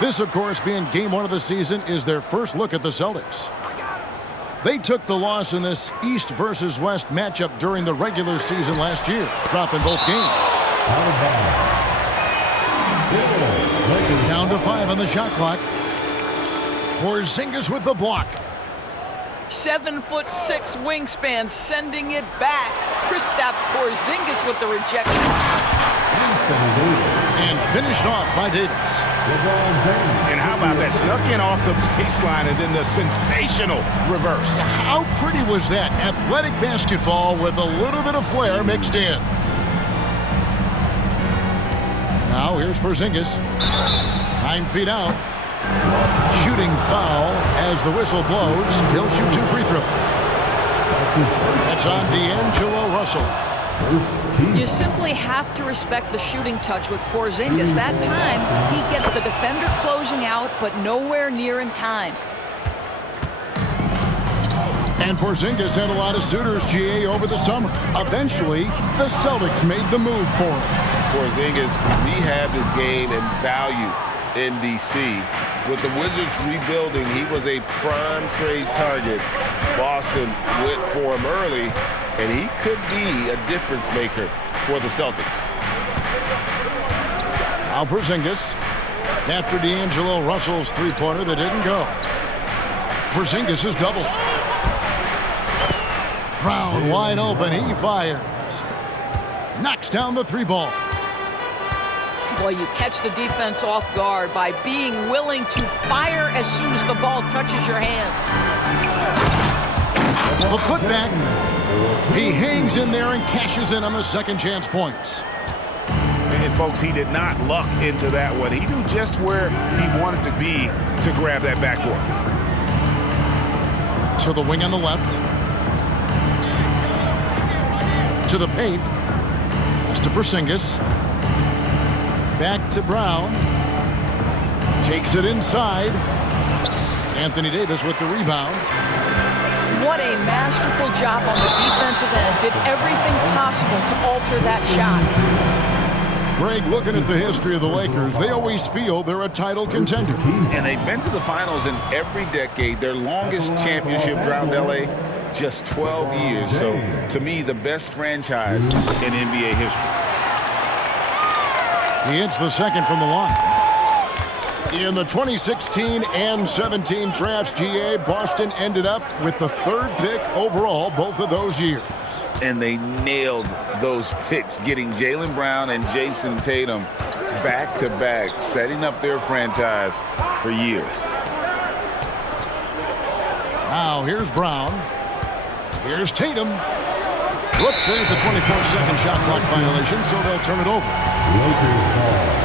This, of course, being game one of the season, is their first look at the Celtics. They took the loss in this East versus West matchup during the regular season last year, dropping both games. Down to 5 on the shot clock. Porzingis with the block. 7'6" wingspan, sending it back. Kristaps Porzingis with the rejection. And finished off by Davis. And how about that? Snuck in off the baseline and then the sensational reverse. How pretty was that? Athletic basketball with a little bit of flair mixed in. Now here's Porzingis. 9 feet out. Shooting foul as the whistle blows. He'll shoot 2 free throws. That's on D'Angelo Russell. You simply have to respect the shooting touch with Porzingis. That time, he gets the defender closing out, but nowhere near in time. And Porzingis had a lot of suitors, GA, over the summer. Eventually, the Celtics made the move for him. Porzingis rehabbed his game and value in D.C. With the Wizards rebuilding, he was a prime trade target. Boston went for him early, and he could be a difference maker for the Celtics. Now Porzingis, after D'Angelo Russell's three-pointer that didn't go. Porzingis is double. Brown wide open, he fires. Knocks down the 3-ball. Boy, you catch the defense off guard by being willing to fire as soon as the ball touches your hands. A putback. He hangs in there and cashes in on the second chance points. And folks, he did not luck into that one. He knew just where he wanted to be to grab that backboard. To the wing on the left. To the paint. Pass to Porzingis. Back to Brown. Takes it inside. Anthony Davis with the rebound. What a masterful job on the defensive end. Did everything possible to alter that shot. Greg, looking at the history of the Lakers, they always feel they're a title contender. And they've been to the finals in every decade. Their longest championship around LA, just 12 years. So, to me, the best franchise in NBA history. He hits the second from the line. In the 2016 and 17 drafts, GA, Boston ended up with the 3rd pick overall both of those years. And they nailed those picks, getting Jaylen Brown and Jason Tatum back-to-back, setting up their franchise for years. Now here's Brown. Here's Tatum. Whoops, there's a 24-second shot clock violation, so they'll turn it over. Lakers ball.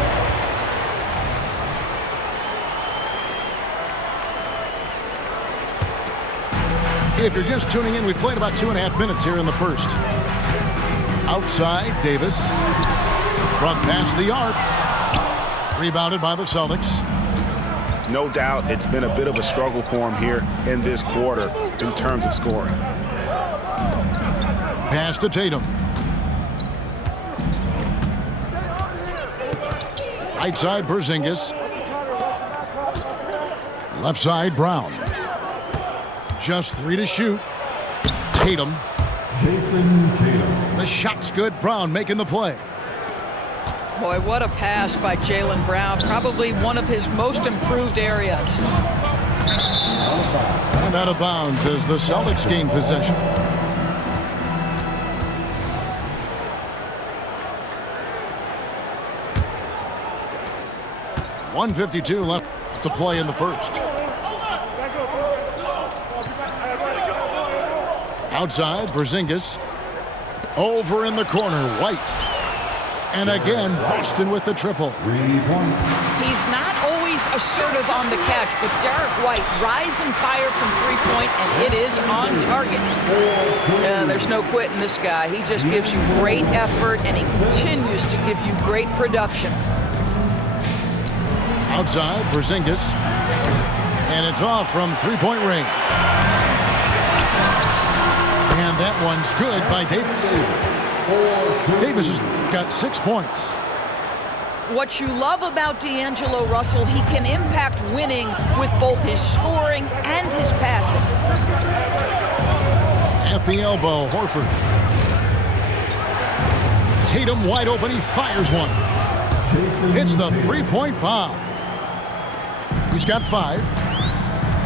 If you're just tuning in, we've played about 2.5 minutes here in the first. Outside, Davis. Front past the arc. Rebounded by the Celtics. No doubt it's been a bit of a struggle for him here in this quarter in terms of scoring. Pass to Tatum. Right side, Porzingis. Left side, Brown. Just 3 to shoot. Tatum. Jason Tatum. The shot's good. Brown making the play. Boy, what a pass by Jaylen Brown. Probably one of his most improved areas. And out of bounds as the Celtics gain possession. .152 left to play in the first. Outside, Porzingis. Over in the corner, White. And again, Boston with the triple. He's not always assertive on the catch, but Derek White rise and fire from three-point, and it is on target. There's no quitting this guy. He just gives you great effort, and he continues to give you great production. Outside, Porzingis. And it's off from three-point range. And that one's good by Davis. Davis has got 6 points. What you love about D'Angelo Russell, he can impact winning with both his scoring and his passing. At the elbow, Horford. Tatum wide open, he fires one. Hits the three-point bomb. He's got 5.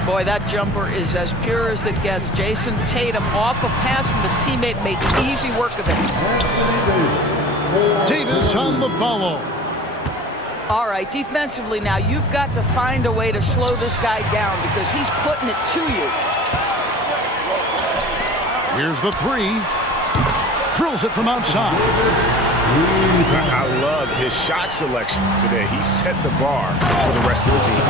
Boy, that jumper is as pure as it gets. Jason Tatum off a pass from his teammate makes easy work of it. Davis on the follow. All right, defensively now, you've got to find a way to slow this guy down because he's putting it to you. Here's the 3. Drills it from outside. I love his shot selection today. He set the bar for the rest of the team.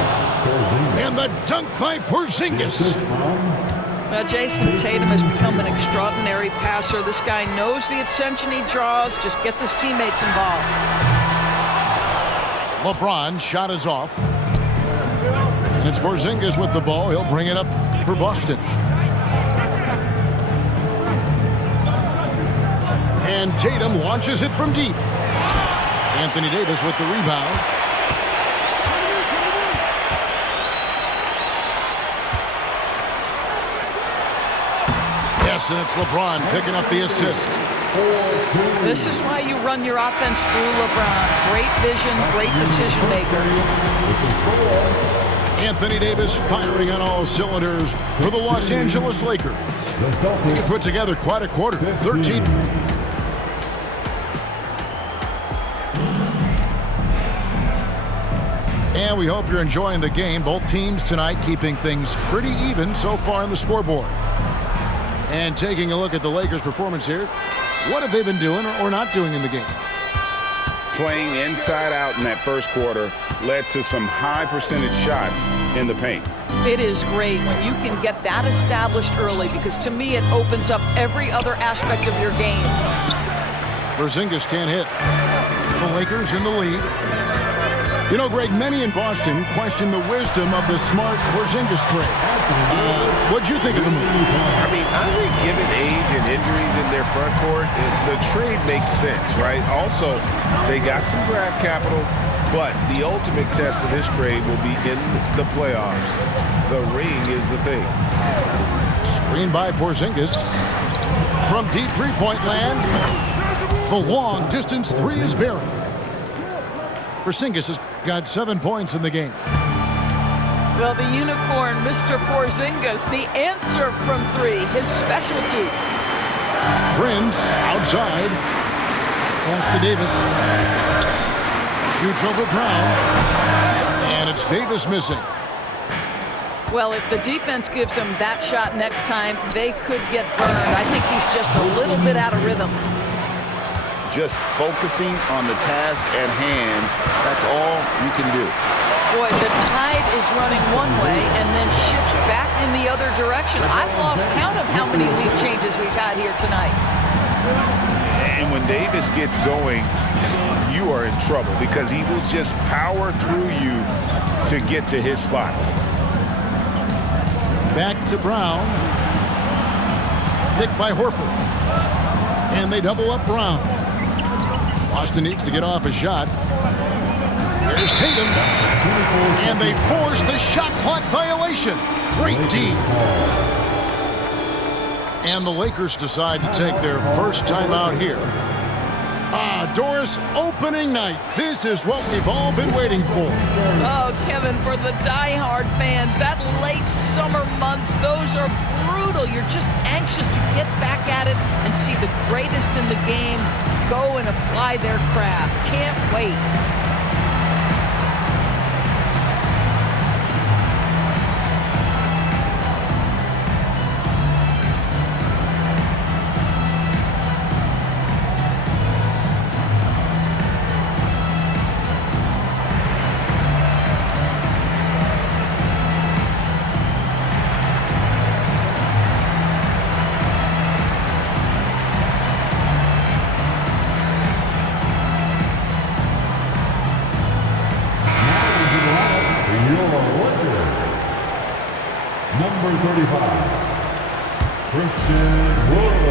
And the dunk by Porzingis. Well, Jason Tatum has become an extraordinary passer. This guy knows the attention he draws, just gets his teammates involved. LeBron's shot is off. And it's Porzingis with the ball. He'll bring it up for Boston. And Tatum launches it from deep. Anthony Davis with the rebound. Yes, and it's LeBron picking up the assist. This is why you run your offense through LeBron. Great vision, great decision maker. Anthony Davis firing on all cylinders for the Los Angeles Lakers. He put together quite a quarter. 13. And we hope you're enjoying the game. Both teams tonight keeping things pretty even so far on the scoreboard. And taking a look at the Lakers' performance here, what have they been doing or not doing in the game? Playing inside out in that first quarter led to some high percentage shots in the paint. It is great when you can get that established early because to me it opens up every other aspect of your game. Porzingis can't hit. The Lakers in the lead. You know, Greg, many in Boston question the wisdom of the smart Porzingis trade. What'd you think of the move? I mean, I think given age and injuries in their front court, the trade makes sense, right? Also, they got some draft capital, but the ultimate test of this trade will be in the playoffs. The ring is the thing. Screen by Porzingis. From deep three-point land, the long-distance 3 is buried. Porzingis has got 7 points in the game. Well, the unicorn, Mr. Porzingis, the answer from 3, his specialty. Prince outside. Pass to Davis. Shoots over Brown. And it's Davis missing. Well, if the defense gives him that shot next time, they could get burned. I think he's just a little bit out of rhythm. Just focusing on the task at hand, that's all you can do. Boy, the tide is running one way and then shifts back in the other direction. I've lost count of how many lead changes we've had here tonight. And when Davis gets going, you are in trouble because he will just power through you to get to his spots. Back to Brown. Picked by Horford. And they double up Brown. Boston needs to get off a shot. Here's Tatum. And they force the shot clock violation. Great D. And the Lakers decide to take their first time out here. Doris, opening night. This is what we've all been waiting for. Oh, Kevin, for the diehard fans, that late summer months, those are brutal. You're just anxious to get back at it and see the greatest in the game go and apply their craft. Can't wait. Number 35, Christian Wood.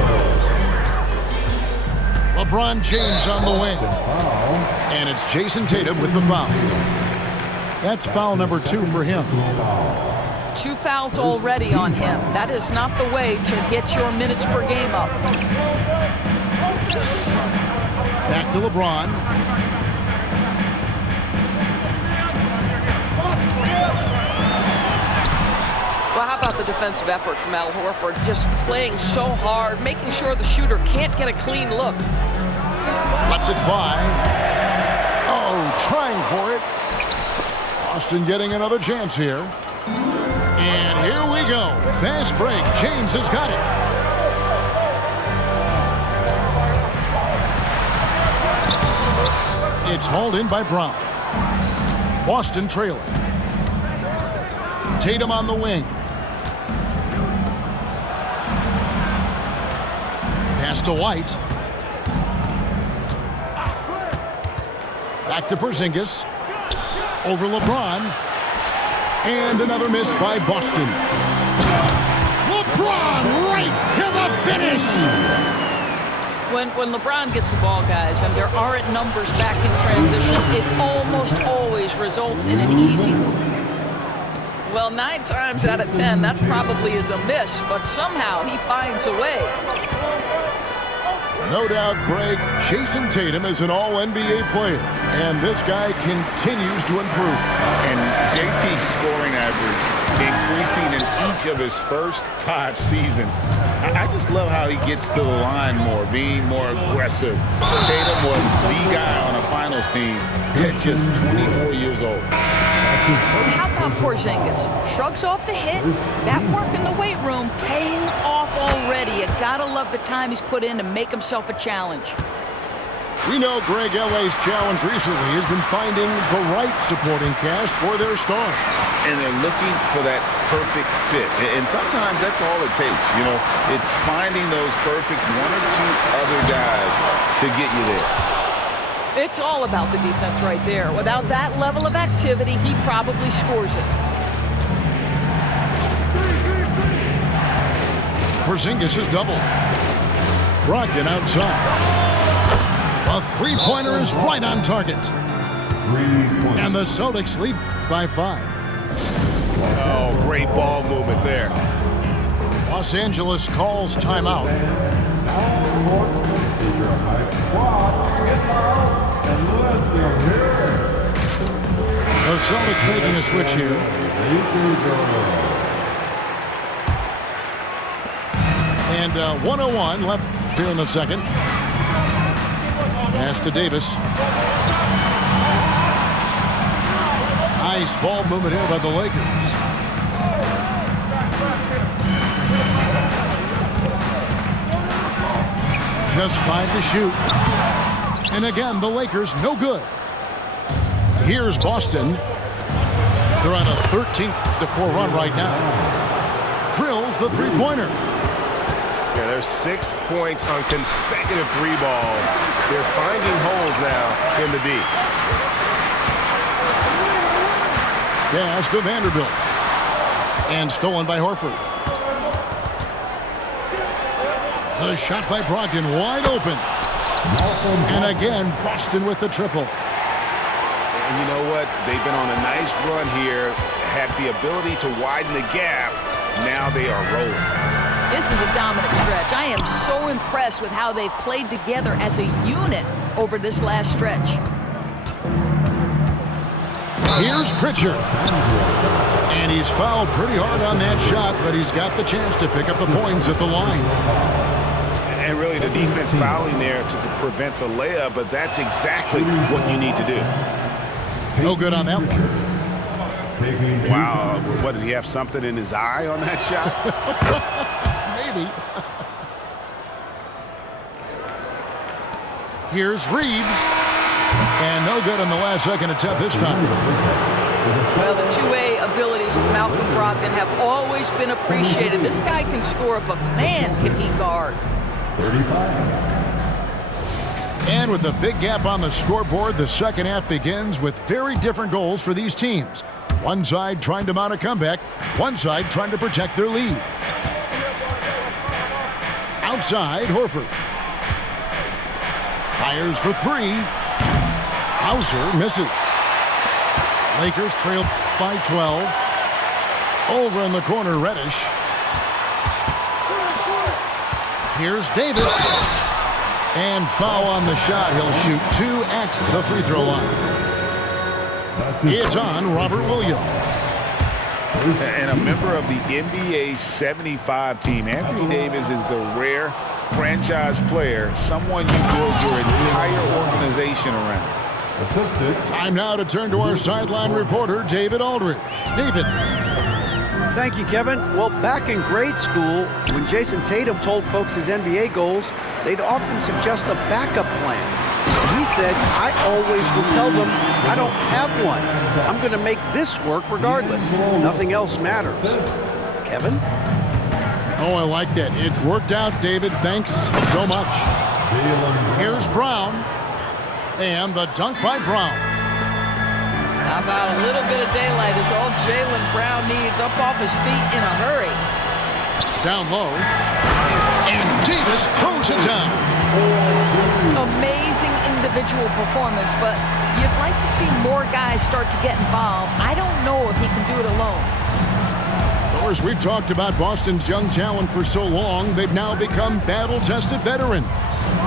LeBron James on the wing. And it's Jason Tatum with the foul. That's foul number 2 for him. 2 fouls already on him. That is not the way to get your minutes per game up. Back to LeBron. Well, how about the defensive effort from Al Horford? Just playing so hard, making sure the shooter can't get a clean look. Lets it fly. Oh, trying for it. Boston getting another chance here. And here we go. Fast break. James has got it. It's hauled in by Brown. Boston trailing. Tatum on the wing. Pass to White. Back to Porzingis. Over LeBron. And another miss by Boston. LeBron right to the finish. When LeBron gets the ball, guys, and there aren't numbers back in transition, it almost always results in an easy hoop. Well, 9 times out of 10, that probably is a miss, but somehow he finds a way. No doubt, Greg, Jason Tatum is an all-NBA player, and this guy continues to improve. And JT's scoring average increasing in each of his first 5 seasons. I just love how he gets to the line more, being more aggressive. Tatum was the guy on a finals team at just 24 years old. How about Porzingis? Shrugs off the hit. That work in the weight room paying off already. You gotta love the time he's put in to make himself a challenge. We know Greg LA's challenge recently has been finding the right supporting cast for their star. And they're looking for that perfect fit. And sometimes that's all it takes. You know, it's finding those perfect 1 or 2 other guys to get you there. It's all about the defense right there. Without that level of activity, he probably scores it. Porzingis is doubled. Brogdon outside. A three-pointer is right on target. And the Celtics lead by 5. Oh, great ball movement there. Los Angeles calls timeout. The Celtics making a switch here. And 1:01 left here in the second. Pass to Davis. Nice ball movement here by the Lakers. Just 5 to shoot. And again, the Lakers no good. Here's Boston. They're on a 13-4 run right now. Drills the three-pointer. Yeah, there's 6 points on consecutive 3-ball. They're finding holes now in the D. Pass to Vanderbilt. And stolen by Horford. The shot by Brogdon wide open. And again, Boston with the triple. And you know what? They've been on a nice run here, had the ability to widen the gap. Now they are rolling. This is a dominant stretch. I am so impressed with how they've played together as a unit over this last stretch. Here's Pritchard. And he's fouled pretty hard on that shot, but he's got the chance to pick up the points at the line. And really the defense fouling there to prevent the layup, but that's exactly what you need to do. No good on that one. Wow, what, did he have something in his eye on that shot? Maybe. Here's Reeves. And no good on the last second attempt this time. Well, the two-way abilities of Malcolm Brogdon have always been appreciated. This guy can score, but man, can he guard. 35. And with a big gap on the scoreboard, the second half begins with very different goals for these teams. One side trying to mount a comeback, one side trying to protect their lead. Outside, Horford. Fires for 3. Hauser misses. Lakers trail by 12. Over in the corner, Reddish. Here's Davis. And foul on the shot. He'll shoot 2 at the free throw line. It's on Robert Williams. And a member of the NBA 75 team. Anthony Davis is the rare franchise player, someone you build your entire organization around. Time now to turn to our sideline reporter, David Aldridge. David. Thank you, Kevin. Well, back in grade school, when Jason Tatum told folks his NBA goals, they'd often suggest a backup plan. He said, I always will tell them I don't have one. I'm going to make this work regardless. Nothing else matters. Kevin? Oh, I like that. It's worked out, David. Thanks so much. Here's Brown. And the dunk by Brown. How about a little bit of daylight is all Jaylen Brown needs, up off his feet in a hurry. Down low. And Davis throws it down. Amazing individual performance, but you'd like to see more guys start to get involved. I don't know if he can do it alone. Of course, we've talked about Boston's young talent for so long, they've now become battle-tested veterans.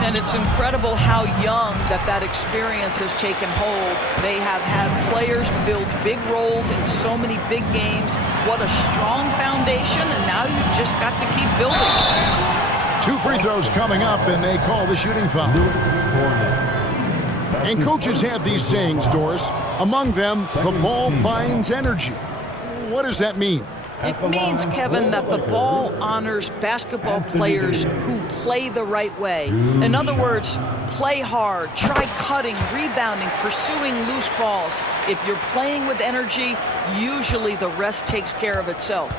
And it's incredible how young that experience has taken hold. They have had players build big roles in so many big games. What a strong foundation, and now you've just got to keep building. 2 free throws coming up, and they call the shooting foul. And coaches have these sayings, Doris. Among them, the ball finds energy. What does that mean? It means, Kevin, that the ball honors basketball players who play the right way. In other words, play hard, try cutting, rebounding, pursuing loose balls. If you're playing with energy, usually the rest takes care of itself.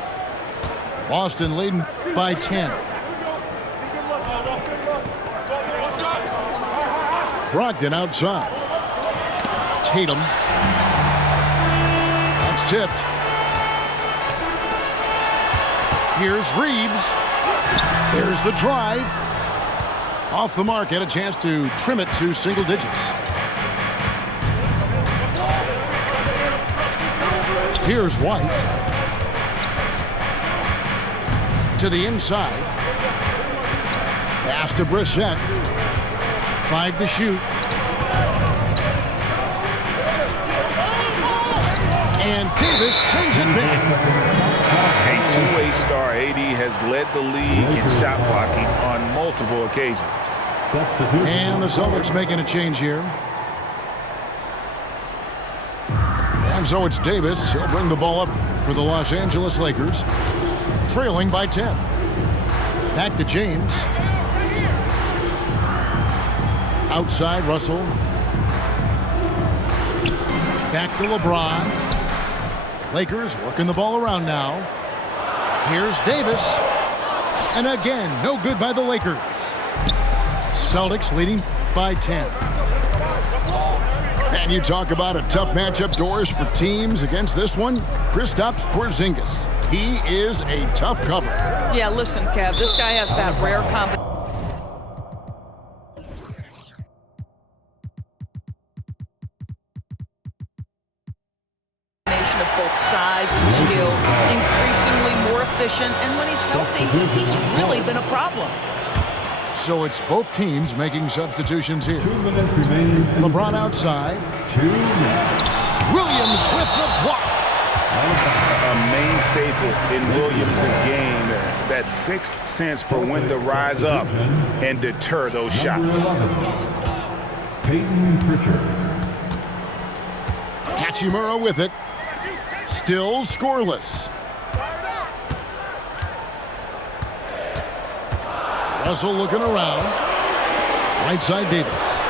Boston leading by 10. Brogdon outside. Tatum. That's tipped. Here's Reeves. There's the drive. Off the mark, had a chance to trim it to single digits. Here's White. To the inside. Pass to Brissett. 5 to shoot. And Davis sends it back. A two-way star, AD has led the league in shot blocking on multiple occasions. And the Celtics making a change here. And so it's Davis. He'll bring the ball up for the Los Angeles Lakers, trailing by 10. Back to James. Outside, Russell. Back to LeBron. Lakers working the ball around now. Here's Davis. And again, no good by the Lakers. Celtics leading by 10. And you talk about a tough matchup, Doris, for teams against this one. Kristaps Porzingis. He is a tough cover. Yeah, listen, Kev, this guy has that rare combination of both size and skill, increasingly more efficient, and when he's healthy, he's really been a problem. So it's both teams making substitutions here. 2 minutes remaining. LeBron outside. 2 minutes. Williams with the block. A main staple in Williams' game, that sixth sense for when to rise up and deter those shots. Peyton Pritchard. Hachimura with it. Still scoreless. Russell looking around. Right side Davis.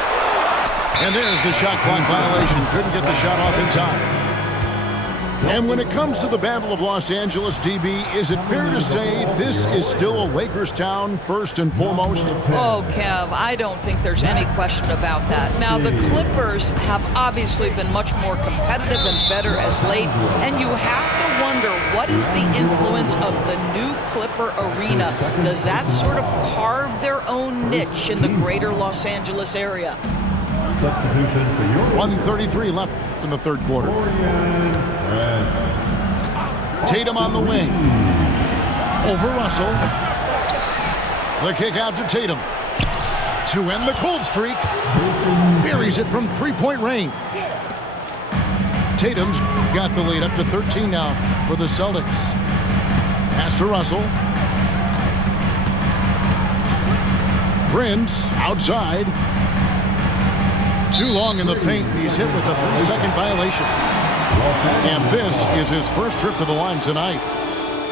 And there's the shot clock violation. Couldn't get the shot off in time. And when it comes to the Battle of Los Angeles, DB, is it fair to say this is still a Lakers town first and foremost? Oh, Kev, I don't think there's any question about that. Now, the Clippers have obviously been much more competitive and better as late, and you have to wonder, what is the influence of the new Clipper arena? Does that sort of carve their own niche in the greater Los Angeles area? Substitution for your 1:33 left in the third quarter. Tatum on the wing. Over Russell. The kick out to Tatum. To end the cold streak. Buries it from three-point range. Tatum's got the lead up to 13 now for the Celtics. Pass to Russell. Prince outside. Too long in the paint. He's hit with a 3-second violation. And this is his first trip to the line tonight.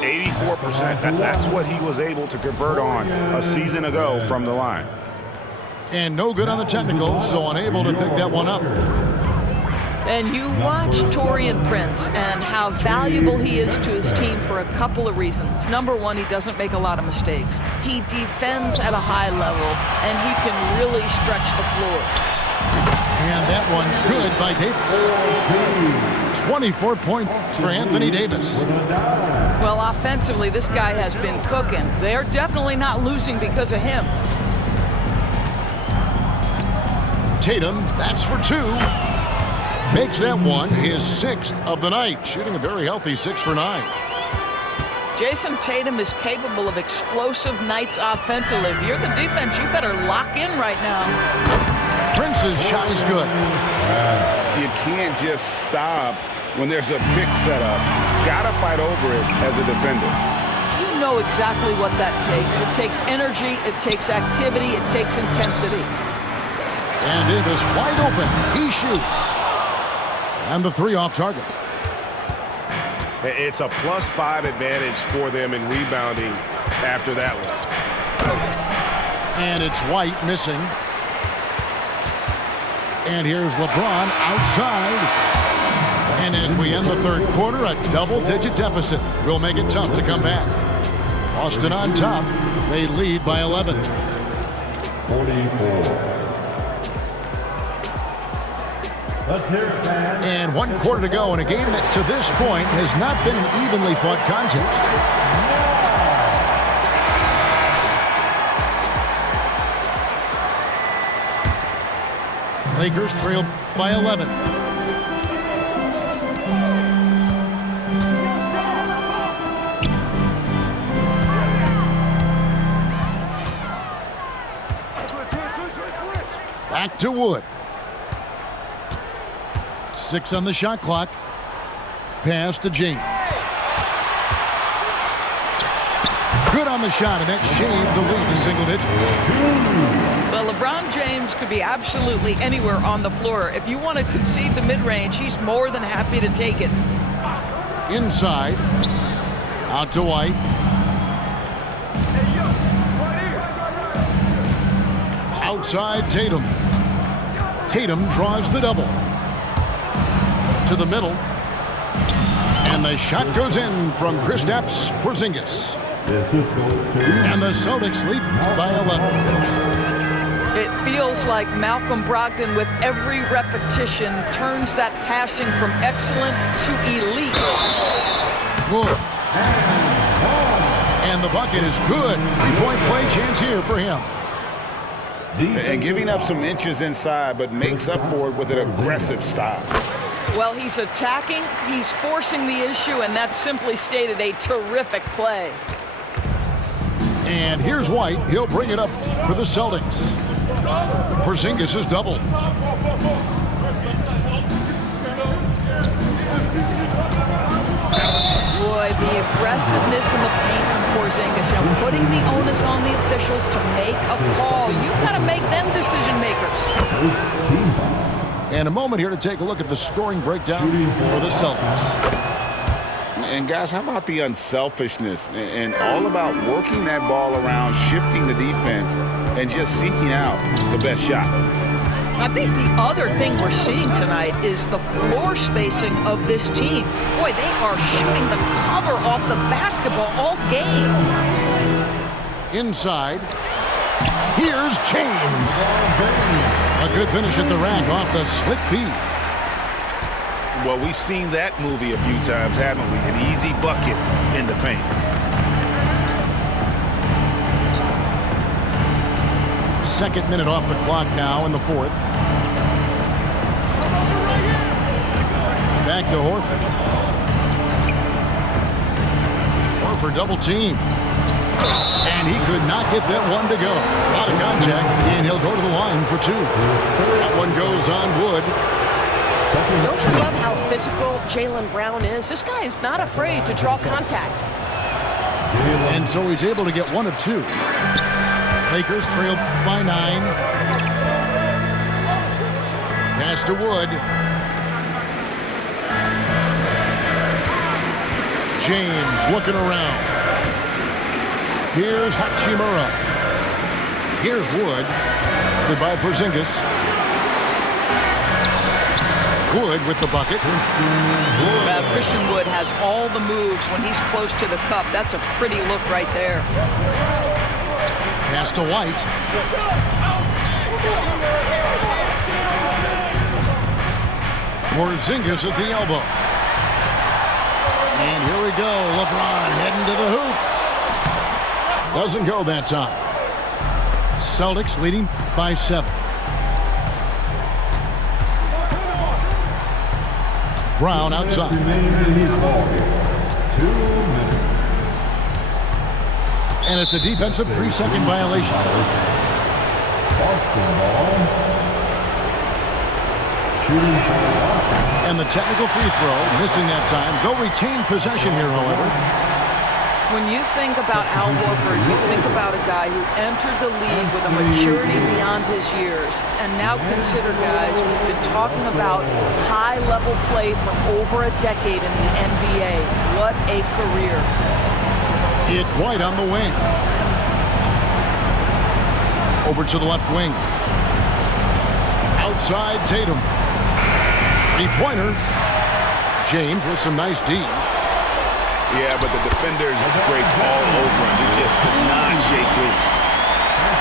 84%. That's what he was able to convert on a season ago from the line. And no good on the technicals, so unable to pick that one up. And you watch Taurean Prince and how valuable he is to his team for a couple of reasons. Number one, he doesn't make a lot of mistakes. He defends at a high level, and he can really stretch the floor. And that one's good by Davis. 24 points for Anthony Davis. Well, offensively, this guy has been cooking. They're definitely not losing because of him. Tatum, that's for two. Makes that one his 6th of the night, shooting a very healthy 6 for 9. Jason Tatum is capable of explosive nights offensively. If you're the defense, you better lock in right now. Prince's shot is good. You can't just stop when there's a pick set up. Gotta fight over it as a defender. You know exactly what that takes. It takes energy, it takes activity, it takes intensity. And Davis wide open. He shoots. And the 3 off target. It's a +5 advantage for them in rebounding after that one. And it's White missing. And here's LeBron outside. And as we end the third quarter, a double-digit deficit will make it tough to come back. Boston on top. They lead by 11. 44. Let's hear it, man. And 1 quarter to go in a game that to this point has not been an evenly fought contest. Lakers trail by 11. Back to Wood. 6 on the shot clock. Pass to James. Good on the shot, and that shaves the lead to single digits. Well, LeBron James could be absolutely anywhere on the floor. If you want to concede the mid-range, he's more than happy to take it. Inside. Out to White. Outside Tatum. Tatum draws the double. To the middle. And the shot goes in from Kristaps Porzingis. And the Celtics lead by 11. It feels like Malcolm Brogdon, with every repetition, turns that passing from excellent to elite. Wood. And the bucket is good. 3-point play chance here for him. And giving up some inches inside, but makes up for it with an aggressive stop. Well, he's attacking, he's forcing the issue, and that's simply stated a terrific play. And here's White. He'll bring it up for the Celtics. Porzingis is doubled. Boy, the aggressiveness in the paint from Porzingis, putting the onus on the officials to make a call. You've got to make them decision makers. And a moment here to take a look at the scoring breakdown for the Celtics. And guys, how about the unselfishness and all about working that ball around, shifting the defense, and just seeking out the best shot? I think the other thing we're seeing tonight is the floor spacing of this team. Boy, they are shooting the cover off the basketball all game. Inside. Here's James. A good finish at the rack off the slick feed. Well, we've seen that movie a few times, haven't we? An easy bucket in the paint. Second minute off the clock now in the fourth. back to Horford. Horford double team. And he could not get that one to go. A lot of contact, and he'll go to the line for 2. That one goes on Wood. Don't you love how physical Jaylen Brown is? This guy is not afraid to draw contact. And so he's able to get 1 of 2. Lakers trail by 9. Pass to Wood. James looking around. Here's Hachimura. Here's Wood. By Porzingis. Wood with the bucket. Christian Wood has all the moves when he's close to the cup. That's a pretty look right there. Pass to White. Porzingis at the elbow. And here we go. LeBron heading to the hoop. Doesn't go that time. Celtics leading by 7. Brown outside. And it's a defensive 3-second violation. Boston ball. Shooting for Boston. And the technical free throw, missing that time. They'll retain possession here, however. When you think about Al Horford, you think about a guy who entered the league with a maturity beyond his years. And now consider, guys, we've been talking about high-level play for over a decade in the NBA. What a career. It's White on the wing. Over to the left wing. Outside Tatum. Three-pointer. James with some nice D. Yeah, but the defenders draped all over him. He just could not shake loose.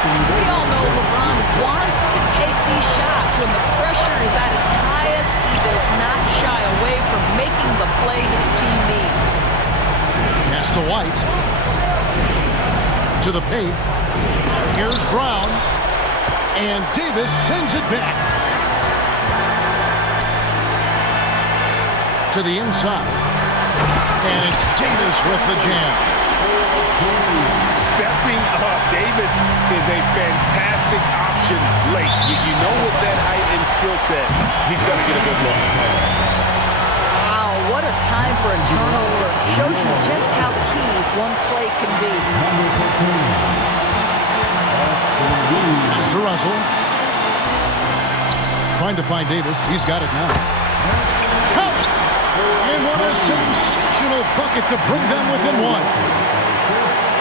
We all know LeBron wants to take these shots. When the pressure is at its highest, he does not shy away from making the play his team needs. Pass to White. To the paint. Here's Brown. And Davis sends it back. To the inside. And it's Davis with the jam. Stepping up, Davis is a fantastic option late. You know with that height and skill set, he's going to get a good look. Wow, what a time for a turnover. Shows you just how key one play can be. Pass to Russell. Trying to find Davis. He's got it now. And what a sensational bucket to bring them within 1.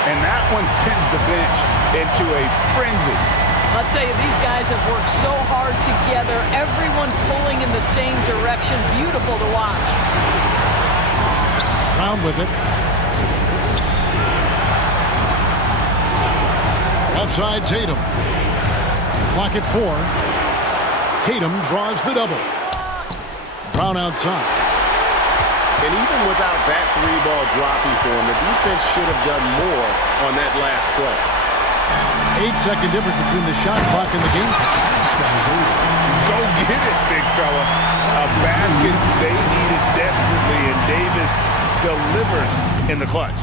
And that one sends the bench into a frenzy. I'll tell you, these guys have worked so hard together. Everyone pulling in the same direction. Beautiful to watch. Brown with it. Outside Tatum. Clock at 4. Tatum draws the double. Brown outside. And even without that 3-ball dropping for him, the defense should have done more on that last play. 8-second difference between the shot clock and the game. Go get it, big fella. A basket they needed desperately, and Davis delivers in the clutch.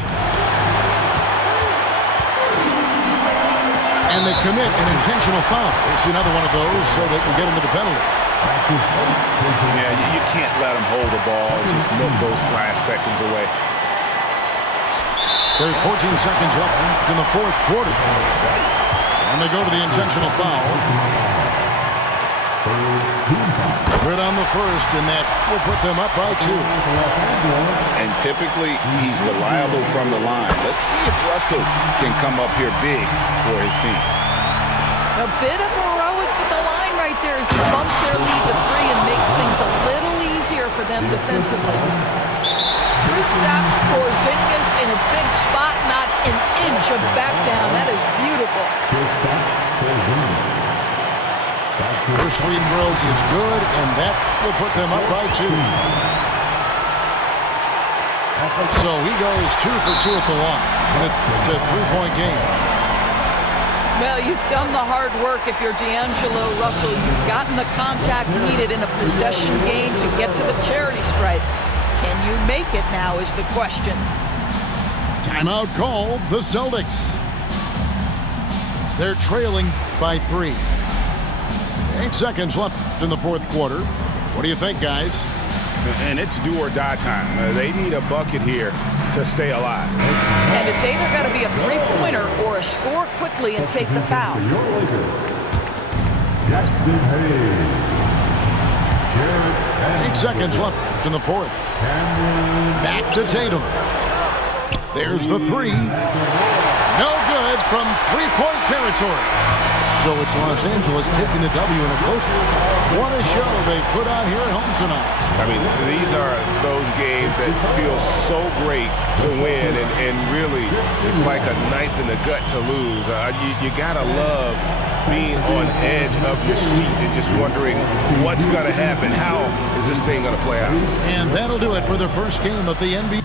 And they commit an intentional foul. We'll see another one of those so they can get into the penalty. Yeah, you can't let them hold the ball and just milk those last seconds away. There's 14 seconds left in the 4th quarter. And they go to the intentional foul. Good on the first, and that will put them up by 2. And typically, he's reliable from the line. Let's see if Russell can come up here big for his team. A bit of heroics at the line right there as he bumps their lead to 3 and makes things a little easier for them defensively. Kristaps Porzingis in a big spot, not an inch of back down. That is beautiful. First free throw is good, and that will put them up by 2. So he goes 2 for 2 at the line, and it's a 3-point game. Well, you've done the hard work if you're D'Angelo Russell. You've gotten the contact needed in a possession game to get to the charity stripe. Can you make it now is the question. Timeout called the Celtics. They're trailing by 3. 8 seconds left in the fourth quarter. What do you think, guys? And it's do or die time. They need a bucket here to stay alive. And it's either got to be a three-pointer or a score quickly and take the foul. Jackson Hayes. 8 seconds left in the fourth. Back to Tatum. There's the three. No good from three-point territory. So it's Los Angeles taking the W in a close one. What a show they put on here at home tonight. I mean, these are those games that feel so great to win, and really, it's like a knife in the gut to lose. You gotta love being on edge of your seat and just wondering what's gonna happen. How is this thing gonna play out? And that'll do it for the first game of the NBA.